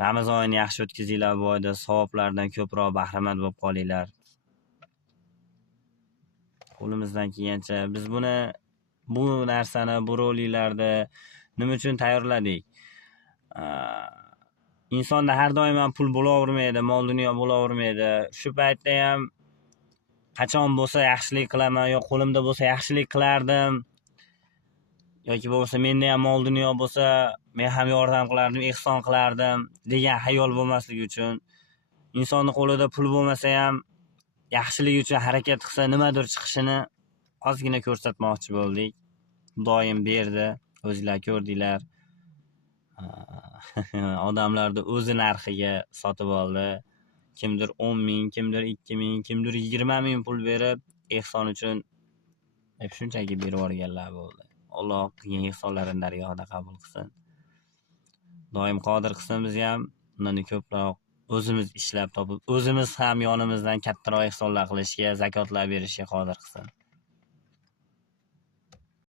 Ramazon oyini yaxshi o'tkazinglar, bu oyda savoblardan ko'proq bahramand bo'lib qolinglar. Qo'limizdan kelgancha biz bu narsani, bu roliklarni nima uchun tayyorladik? Insonda har doim ham pul bo'lavermaydi, mol dunyo bo'lavermaydi. Shu paytda ham qachon bo'lsa yaxshilik qilaman, yo qo'limda bo'lsa yaxshilik qilardim, yoki bo'lmasa menda ham mol dunyo bo'lsa men ham yordam qilardim, ehson qilardim degan xayol bo'lmasligi uchun, insonning qo'lida pul bo'lmasa ham yaxshilik uchun harakat qilsa nimadir chiqishini ozgina ko'rsatmoqchi bo'ldik. Xudoyim berdi, o'zinglar ko'rdinglar. Odamlarni o'zi narxiga sotib oldi. Kimdir 10 ming, kimdir 2 ming, kimdir 20 ming pul berib, ehson uchun shunchaki berib yuborganlar bo'ldi. Alloh qilgan ehsonlarini dargohida qabul qilsin. Doim qodir qilsin bizni ham undan ko'proq o'zimiz ishlab topib, o'zimiz ham yonimizdan kattaroq ehsonlar qilishga, zakotlar berishga qodir qilsin.